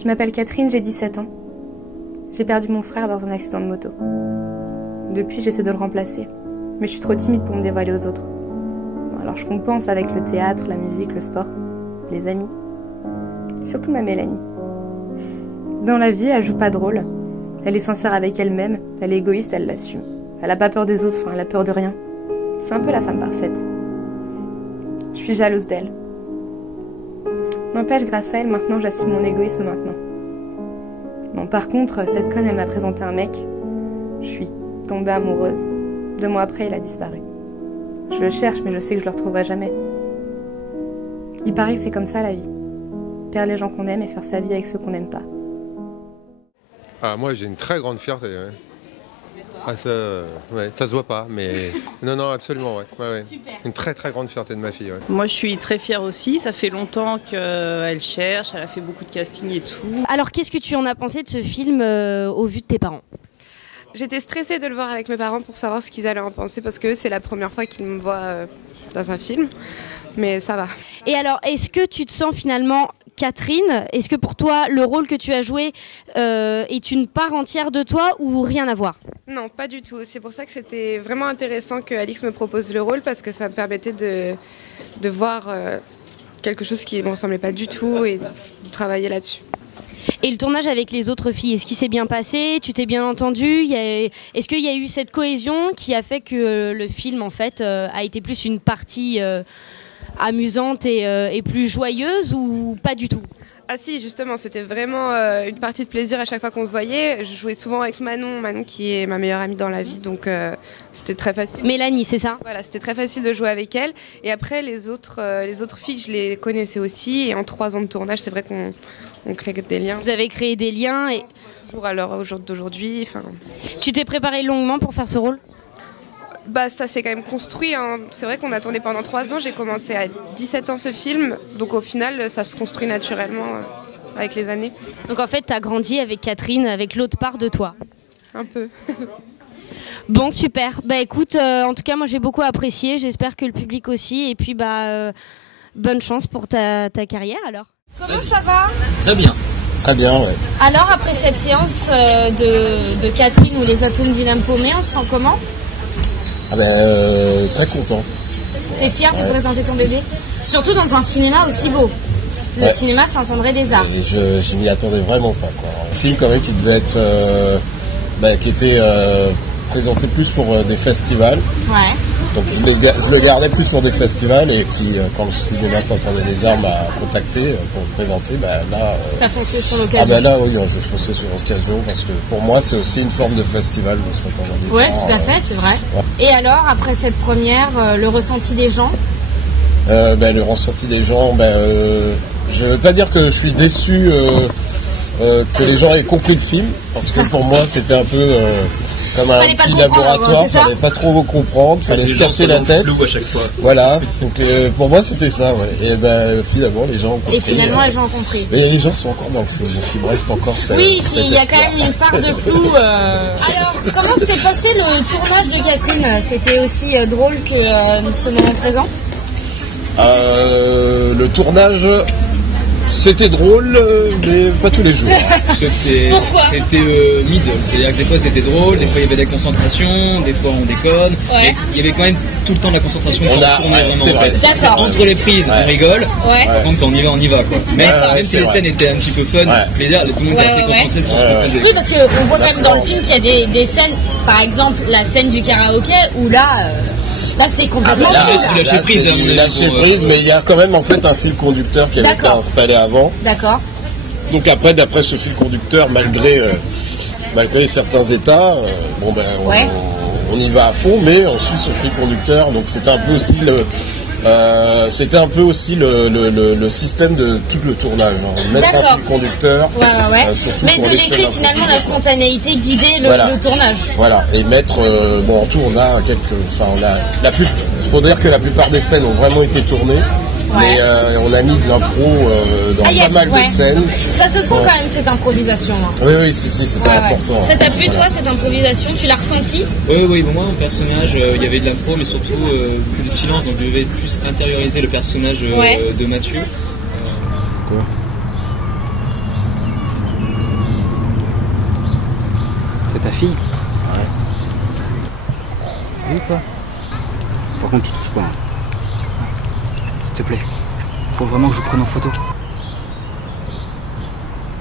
Je m'appelle Catherine, j'ai 17 ans. J'ai perdu mon frère dans un accident de moto. Depuis, j'essaie de le remplacer, mais je suis trop timide pour me dévoiler aux autres. Alors je compense avec le théâtre, la musique, le sport, les amis. Surtout ma Mélanie. Dans la vie, elle joue pas de rôle. Elle est sincère avec elle-même, elle est égoïste, elle l'assume. Elle a pas peur des autres, enfin elle a peur de rien. C'est un peu la femme parfaite. Je suis jalouse d'elle. N'empêche, grâce à elle, maintenant j'assume mon égoïsme maintenant. Bon, par contre, cette conne, elle m'a présenté un mec. Je suis tombée amoureuse. 2 mois après, il a disparu. Je le cherche, mais je sais que je le retrouverai jamais. Il paraît que c'est comme ça la vie. Perdre les gens qu'on aime et faire sa vie avec ceux qu'on n'aime pas. Ah, moi j'ai une très grande fierté. Ouais. Ah, ça se voit pas, mais non, absolument, ouais. Super. Une très grande fierté de ma fille. Ouais. Moi je suis très fière aussi, ça fait longtemps qu'elle cherche, elle a fait beaucoup de casting et tout. Alors qu'est-ce que tu en as pensé de ce film au vu de tes parents? J'étais stressée de le voir avec mes parents pour savoir ce qu'ils allaient en penser parce que c'est la première fois qu'ils me voient dans un film, mais ça va. Et alors, est-ce que tu te sens finalement Catherine? Est-ce que pour toi, le rôle que tu as joué est une part entière de toi ou rien à voir? Non, pas du tout. C'est pour ça que c'était vraiment intéressant que Alix me propose le rôle parce que ça me permettait de voir quelque chose qui ne me ressemblait pas du tout et de travailler là-dessus. Et le tournage avec les autres filles, est-ce qu'il s'est bien passé? Tu t'es bien entendu? Est-ce qu'il y a eu cette cohésion qui a fait que le film en fait a été plus une partie amusante et plus joyeuse ou pas du tout? Ah si, justement, c'était vraiment une partie de plaisir à chaque fois qu'on se voyait. Je jouais souvent avec Manon qui est ma meilleure amie dans la vie, donc c'était très facile. Mélanie, c'est ça? Voilà, c'était très facile de jouer avec elle. Et après, les autres filles, je les connaissais aussi. Et en 3 ans de tournage, c'est vrai qu'on crée des liens. Vous avez créé des liens et... Toujours à l'heure d'aujourd'hui. Tu t'es préparée longuement pour faire ce rôle? Bah, ça s'est quand même construit. Hein. C'est vrai qu'on a tourné pendant 3 ans. J'ai commencé à 17 ans ce film. Donc au final, ça se construit naturellement avec les années. Donc en fait, tu as grandi avec Catherine, avec l'autre part de toi? Un peu. Bon, super. Bah écoute, en tout cas, moi j'ai beaucoup apprécié. J'espère que le public aussi. Et puis, bonne chance pour ta carrière alors. Comment ça va? Très bien. Très bien, ouais. Alors, après cette séance de Catherine ou les atomes du lame paumé, on se sent comment? Ah ben, très content. T'es fière de présenter ton bébé? Surtout dans un cinéma aussi beau. Le cinéma, c'est un Cendré des Arts. Je m'y attendais vraiment pas, quoi. Un film quand même qui devait être, qui était présenté plus pour des festivals. Ouais. Donc je le gardais plus pour des festivals et puis quand le cinéma Cendré des Arts m'a contacté pour le présenter, là... T'as foncé sur l'occasion? Ah ben là, oui, j'ai foncé sur l'occasion parce que pour moi c'est aussi une forme de festival. Oui, tout à fait, c'est vrai. Ouais. Et alors, après cette première, le ressenti des gens? Le ressenti des gens, je ne veux pas dire que je suis déçu que les gens aient compris le film, parce que pour moi c'était un peu comme un petit laboratoire, il fallait pas trop comprendre, il fallait se casser la tête. Flou à chaque fois. Voilà, donc pour moi c'était ça, ouais. Et finalement les gens ont compris. Et finalement les gens ont compris. Mais les gens sont encore dans le flou, donc il me reste encore ça. Oui, il y a quand même une part de flou. Alors, comment s'est passé le tournage de Catherine? C'était aussi drôle que ce moment présent? Le tournage, c'était drôle, mais pas tous les jours. C'était mid, c'est-à-dire que des fois c'était drôle, des fois il y avait de la concentration, des fois on déconne, mais il y avait quand même tout le temps de la concentration. C'est vrai. D'accord. Entre les prises, on rigole, par contre quand on y va, quoi. Même si les scènes étaient un petit peu fun, plaisir, tout le monde était assez concentré sur ce qu'on faisait. Oui, parce qu'on voit quand même dans le film qu'il y a des scènes, par exemple la scène du karaoké, où là c'est complètement lâché prise, mais il y a quand même en fait un fil conducteur qui avait été installé avant. D'accord. Donc après, d'après ce fil conducteur, malgré certains états, on y va à fond, mais on suit ce fil conducteur. Donc c'était un peu aussi le système de tout le tournage. Mettre un fil conducteur. Mais de laisser finalement la spontanéité guider le tournage. Voilà. Et mettre, en tout, il faut dire que la plupart des scènes ont vraiment été tournées. Mais on a mis de l'impro dans pas mal de scènes. Ça se sent quand même cette improvisation. Hein. Oui, c'était important. Ça t'a plu toi cette improvisation? Tu l'as ressenti? Oui, moi mon personnage, il y avait de l'impro, mais surtout plus de silence, donc je devais plus intérioriser le personnage de Mathieu. Ta fille? Ouais. C'est lui quoi? Par contre, tu touches pas. Hein. S'il te plaît, faut vraiment que je vous prenne en photo.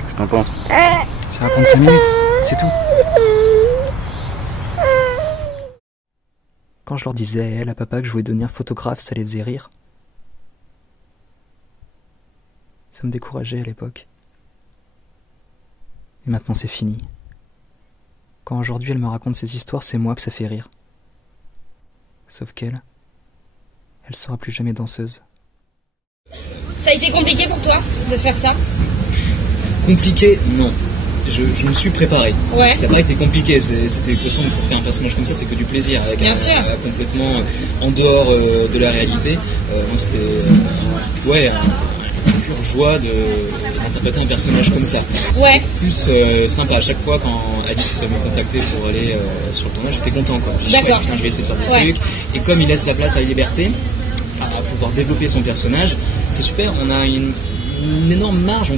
Qu'est-ce que t'en penses? Ça va prendre 5 minutes, c'est tout. Quand je leur disais à elle, à papa, que je voulais devenir photographe, ça les faisait rire. Ça me décourageait à l'époque. Et maintenant c'est fini. Quand aujourd'hui elle me raconte ses histoires, c'est moi que ça fait rire. Sauf qu'elle, elle sera plus jamais danseuse. Ça a été compliqué pour toi de faire ça? Compliqué, non. Je me suis préparé. Ouais. Ça n'a pas été compliqué. C'était de toute façon, pour faire un personnage comme ça, c'est que du plaisir. Avec Bien sûr. Complètement en dehors de la réalité. Moi, c'était une pure joie d'interpréter un personnage comme ça. Ouais. C'est plus sympa. À chaque fois, quand Alix me contactait pour aller sur le tournage, j'étais content. D'accord. Je vais essayer de faire des trucs. Et comme il laisse la place à la liberté, à pouvoir développer son personnage, c'est super. On a une énorme marge,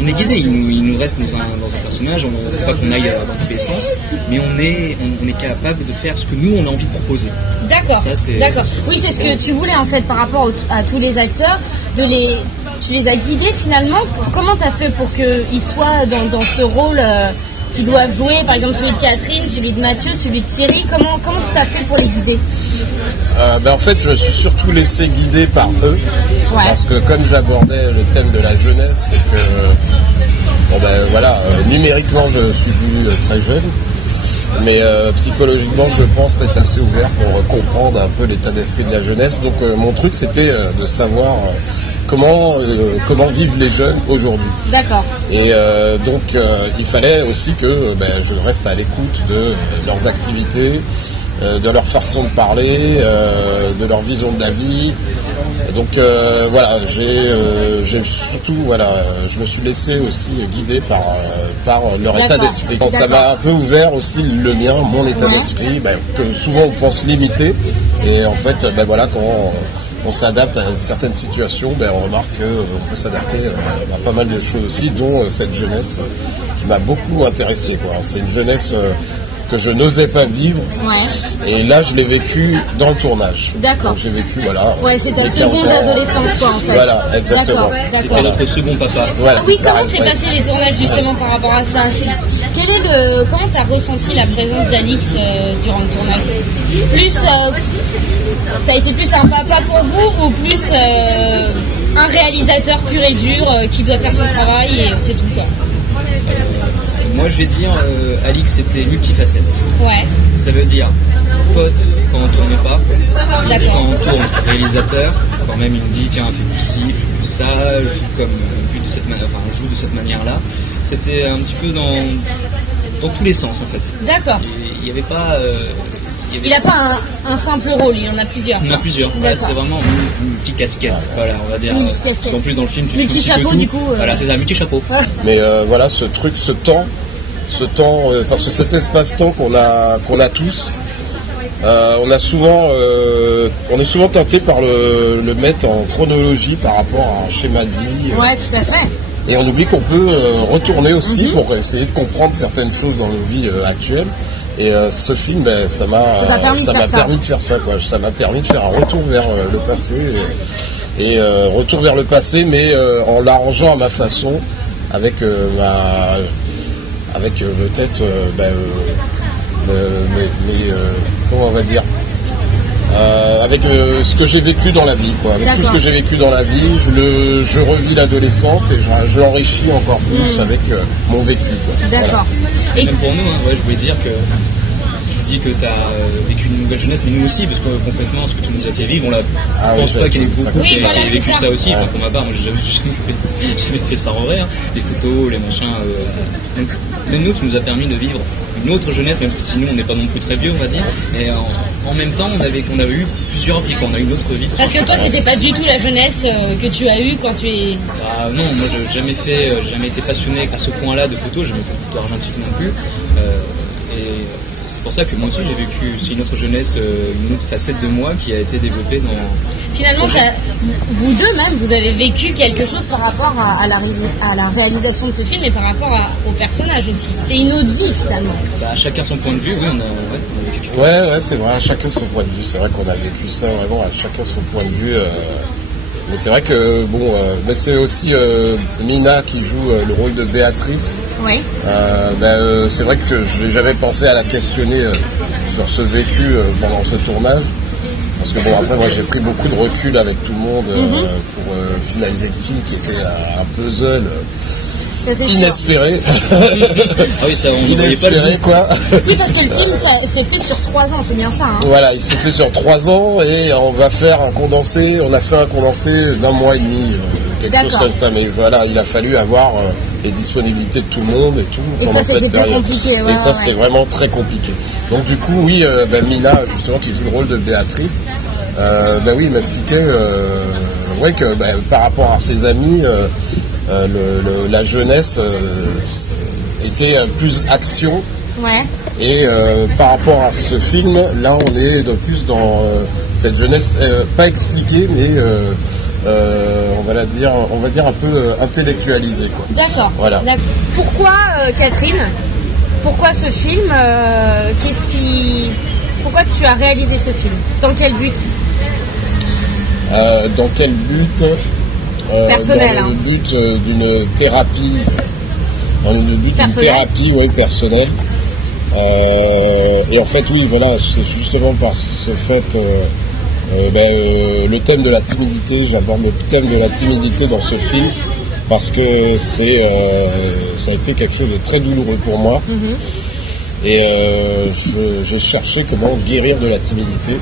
on est guidé, il nous reste dans un personnage, on ne veut pas qu'on aille dans tous les sens, mais on est capable de faire ce que nous on a envie de proposer. D'accord, d'accord. Oui, c'est ce que tu voulais en fait par rapport à tous les acteurs, tu les as guidés finalement. Comment tu as fait pour qu'ils soient dans ce rôle qu'ils doivent jouer, par exemple celui de Catherine, celui de Mathieu, celui de Thierry, comment tu as fait pour les guider? En fait, je me suis surtout laissé guider par eux, parce que comme j'abordais le thème de la jeunesse, et que numériquement je suis plus très jeune, mais psychologiquement je pense être assez ouvert pour comprendre un peu l'état d'esprit de la jeunesse. Donc mon truc c'était de savoir comment vivent les jeunes aujourd'hui. D'accord. Et donc il fallait aussi que je reste à l'écoute de leurs activités, de leur façon de parler, de leur vision de la vie. Donc j'ai surtout je me suis laissé aussi guider par leur état d'esprit. Ça m'a un peu ouvert aussi le mien, mon état d'esprit, que souvent on pense limité. Et en fait, quand on s'adapte à certaines situations, on remarque qu'on peut s'adapter à pas mal de choses aussi, dont cette jeunesse qui m'a beaucoup intéressé. C'est une jeunesse que je n'osais pas vivre. Ouais. Et là, je l'ai vécu dans le tournage. D'accord. J'ai vécu, Ouais, c'est ta seconde adolescence, quoi, en fait. Voilà, exactement. C'était notre second papa. Voilà. Oui, comment s'est passé les tournages, justement, par rapport à ça? Comment t'as ressenti la présence d'Alix durant le tournage? Plus, ça a été plus un papa pour vous, ou plus un réalisateur pur et dur qui doit faire son travail et c'est tout, quoi? Moi je vais dire, Alix était multifacette. Ouais. Ça veut dire pote quand on tourne pas. D'accord. Quand on tourne, réalisateur, quand même il me dit tiens fais plus ci, fais plus ça, joue de cette manière-là. C'était un petit peu dans tous les sens en fait. D'accord. Il n'y avait pas. Il n'a pas un simple rôle, il y en a plusieurs. Il y en a plusieurs. Ouais, c'était vraiment une petite casquette. Voilà, on va dire. En plus dans le film, tu fais multi-chapeau du coup. Voilà, c'est ça, multi-chapeau. Mais ce temps, parce que cet espace-temps qu'on a tous, on est souvent tenté par le mettre en chronologie par rapport à un schéma de vie. Ouais, tout à fait. Et on oublie qu'on peut retourner aussi pour essayer de comprendre certaines choses dans nos vies actuelles. Et ce film, ça m'a permis de faire ça, quoi. Ça m'a permis de faire un retour vers le passé, retour vers le passé, mais en l'arrangeant à ma façon, avec peut-être comment on va dire, avec ce que j'ai vécu dans la vie, quoi. Avec tout ce que j'ai vécu dans la vie, je revis l'adolescence et je l'enrichis encore plus avec mon vécu, quoi. D'accord. Voilà. Et même pour nous, je voulais dire que tu dis que tu as vécu une nouvelle jeunesse, mais nous aussi, parce que concrètement, ce que tu nous as fait vivre, je pense pas qu'il y ait beaucoup qui aient vécu ça aussi. Enfin, pour ma part, moi j'ai jamais fait ça en vrai, hein. Les photos, les machins. Donc, même nous, tu nous as permis de vivre une autre jeunesse, même si nous on n'est pas non plus très vieux, on va dire. Et en même temps, on avait eu plusieurs vies, on a eu une autre vie. Parce que toi, c'était pas du tout la jeunesse que tu as eue quand tu es. Non, moi j'ai jamais été passionné à ce point-là de photos, j'ai jamais fait de photo argentique non plus. c'est pour ça que moi aussi j'ai vécu une autre jeunesse, une autre facette de moi qui a été développée dans... Finalement, vous deux même, vous avez vécu quelque chose par rapport à la réalisation de ce film et par rapport au personnage aussi. C'est une autre vie finalement. Chacun son point de vue, oui, on a vécu. Ouais, c'est vrai, chacun son point de vue. C'est vrai qu'on a vécu ça vraiment, chacun son point de vue. Mais c'est vrai que, mais c'est aussi Mina qui joue le rôle de Béatrice. Oui. C'est vrai que j'avais pensé à la questionner sur ce vécu pendant ce tournage. Parce que après, moi, j'ai pris beaucoup de recul avec tout le monde pour finaliser le film qui était un puzzle inespéré. Oui, ça, on inespéré, quoi. Oui, parce que le film, c'est fait sur 3 ans, c'est bien ça. Hein. Voilà, il s'est fait sur 3 ans et on va faire un condensé. On a fait un condensé d'1 mois et demi, quelque chose comme ça. Mais voilà, il a fallu avoir les disponibilités de tout le monde et tout pendant cette période. Et ça, c'était vraiment très compliqué. Donc du coup, oui, Mina, justement, qui joue le rôle de Béatrice, oui, il m'expliquait que par rapport à ses amis, la jeunesse était plus action. Ouais. Et par rapport à ce film, là, on est de plus dans cette jeunesse pas expliquée, mais on va dire un peu intellectualisée, quoi. D'accord. Voilà. Pourquoi Catherine? Pourquoi ce film? Pourquoi tu as réalisé ce film? Dans quel but? Dans quel but? Personnel. Dans le but d'une thérapie. Dans le but d'une thérapie, personnelle. Et en fait, oui, voilà, c'est justement par ce fait, le thème de la timidité, j'aborde le thème de la timidité dans ce film, parce que ça a été quelque chose de très douloureux pour moi. Et j'ai cherché comment guérir de la timidité,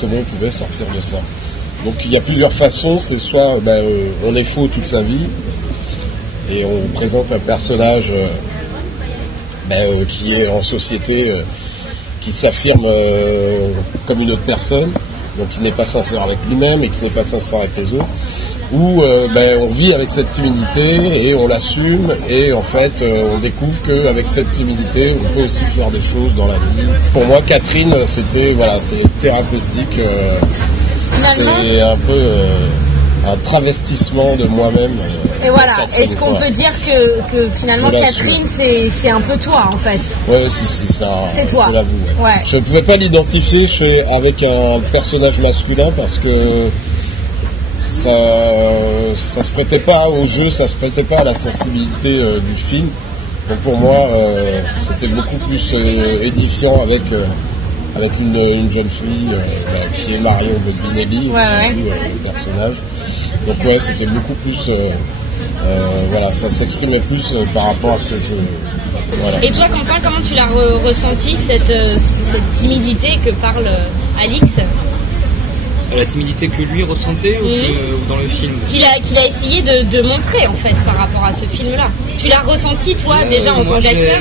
comment on pouvait sortir de ça. Donc il y a plusieurs façons, c'est soit on est faux toute sa vie, et on présente un personnage qui est en société, qui s'affirme comme une autre personne, donc qui n'est pas sincère avec lui-même et qui n'est pas sincère avec les autres, ou on vit avec cette timidité et on l'assume, et en fait on découvre qu'avec cette timidité on peut aussi faire des choses dans la vie. Pour moi, Catherine, c'était c'est thérapeutique, c'est un peu un travestissement de moi-même. Et voilà, est-ce qu'on peut dire que finalement Catherine, c'est un peu toi en fait? Oui, si, ça. C'est toi. Je l'avoue. Ouais. Je ne pouvais pas l'identifier avec un personnage masculin parce que ça se prêtait pas au jeu, ça se prêtait pas à la sensibilité du film. Donc pour moi, c'était beaucoup plus édifiant avec une jeune fille qui est Marion Bottinelli, le personnage. Donc c'était beaucoup plus, ça s'exprimait plus par rapport à ce que je... Voilà. Et toi, Quentin, comment tu l'as ressenti, cette timidité que parle Alix? La timidité que lui ressentait ou dans le film? Qu'il a essayé de montrer en fait par rapport à ce film-là. Tu l'as ressenti toi déjà en tant qu'acteur?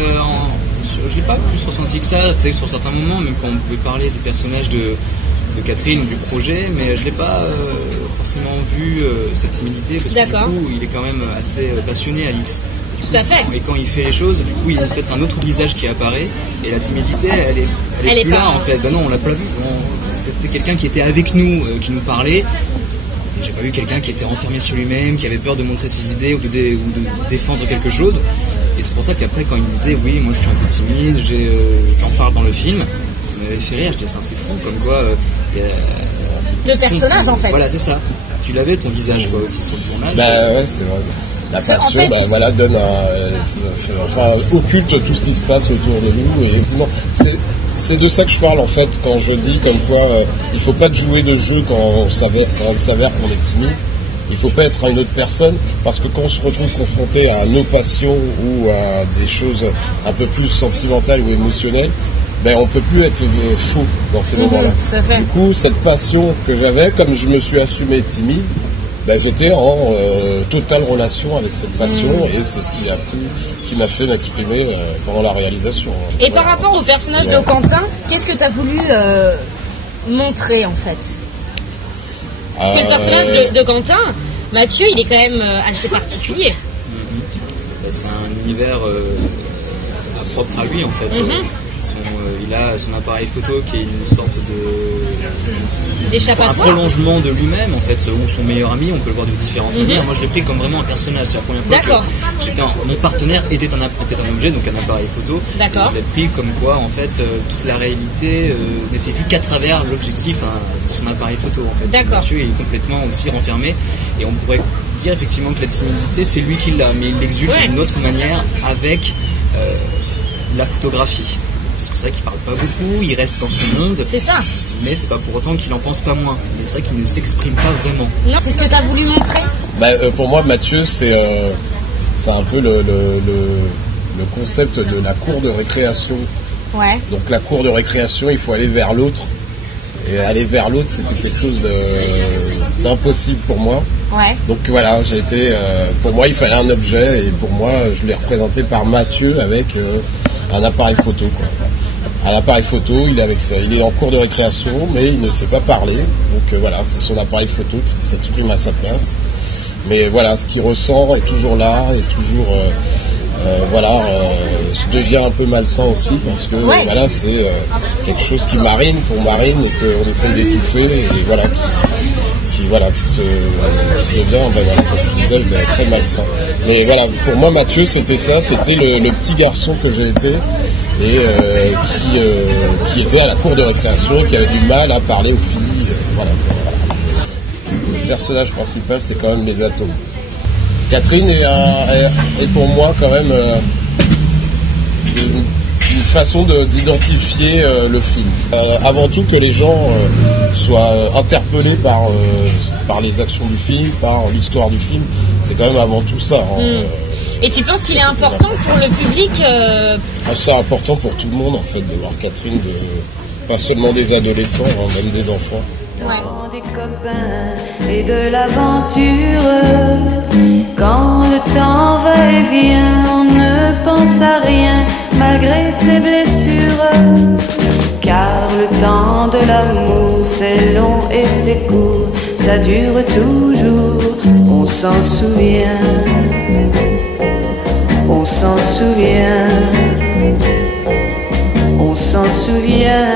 Je l'ai pas plus ressenti que ça, peut-être sur certains moments, même quand on pouvait parler du personnage de Catherine ou du projet, mais je l'ai pas forcément vu cette timidité, parce que du coup il est quand même assez passionné, Alix. Tout à fait. Et quand il fait les choses, du coup il y a peut-être un autre visage qui apparaît, et la timidité elle est plus là en fait. Non, on l'a pas vu. C'était quelqu'un qui était avec nous, qui nous parlait. J'ai pas vu quelqu'un qui était renfermé sur lui-même, qui avait peur de montrer ses idées ou de défendre quelque chose. Et c'est pour ça qu'après, quand il me disait oui, moi je suis un peu timide, j'en parle dans le film, ça m'avait fait rire. Je disais c'est fou, comme quoi. Deux personnages en fait. Voilà, c'est ça. Tu l'avais ton visage quoi aussi sur le tournage. Ouais, c'est vrai. La passion, donne occulte tout ce qui se passe autour de nous. Et effectivement, c'est de ça que je parle en fait quand je dis comme quoi il faut pas jouer de jeu quand on s'avère qu'on est timide. Il faut pas être à une autre personne, parce que quand on se retrouve confronté à nos passions ou à des choses un peu plus sentimentales ou émotionnelles, on peut plus être faux dans ces moments-là. Tout à fait. Du coup, cette passion que j'avais, comme je me suis assumé timide, j'étais en totale relation avec cette passion, et c'est ce qui m'a fait m'exprimer pendant la réalisation. Et par rapport au personnage de Quentin, qu'est-ce que tu as voulu montrer en fait? Parce que le personnage de Quentin, Mathieu, il est quand même assez particulier. C'est un univers à propre à lui en fait. Il a son appareil photo qui est une sorte un prolongement de lui-même en fait, ou son meilleur ami, on peut le voir de différentes manières. Moi je l'ai pris comme vraiment un personnage, c'est la première fois que mon partenaire était un objet, donc un appareil photo. Je l'ai pris comme quoi en fait toute la réalité n'était vue qu'à travers l'objectif de son appareil photo en fait. Monsieur est complètement aussi renfermé et on pourrait dire effectivement que la timidité c'est lui qui l'a, mais il l'exulte d'une autre manière avec la photographie. Parce que c'est vrai qu'il parle pas beaucoup, il reste dans son monde. C'est ça. Mais c'est pas pour autant qu'il en pense pas moins. Mais c'est vrai qu'il ne s'exprime pas vraiment. Non, c'est ce que tu as voulu montrer. Pour moi, Mathieu, c'est un peu le concept de la cour de récréation. Ouais. Donc la cour de récréation, il faut aller vers l'autre. Et aller vers l'autre, c'était quelque chose d'impossible pour moi. Ouais. Donc voilà, pour moi, il fallait un objet. Et pour moi, je l'ai représenté par Mathieu avec un appareil photo, quoi. À l'appareil photo, il est en cours de récréation, mais il ne sait pas parler. Donc voilà, c'est son appareil photo qui s'exprime à sa place. Mais voilà, ce qu'il ressent est toujours là, et toujours devient un peu malsain aussi, parce que voilà, c'est quelque chose qui marine, qu'on marine et qu'on essaye d'étouffer, et voilà, qui devient, comme je disais, très malsain. Mais voilà, pour moi, Mathieu, c'était ça, c'était le petit garçon que j'ai été, et qui était à la cour de récréation, qui avait du mal à parler aux filles. Voilà. Le personnage principal, c'est quand même les atomes. Catherine est pour moi quand même une façon d'identifier le film. Avant tout que les gens soient interpellés par les actions du film, par l'histoire du film, c'est quand même avant tout ça. Et tu penses qu'il est important pour le public C'est important pour tout le monde en fait de voir Catherine, pas seulement des adolescents, même des enfants. Des copains et de l'aventure. Quand le temps va et vient, on ne pense à rien malgré ses blessures. Car le temps de l'amour c'est long et c'est court, ça dure toujours. On s'en souvient, on s'en souvient, on s'en souvient.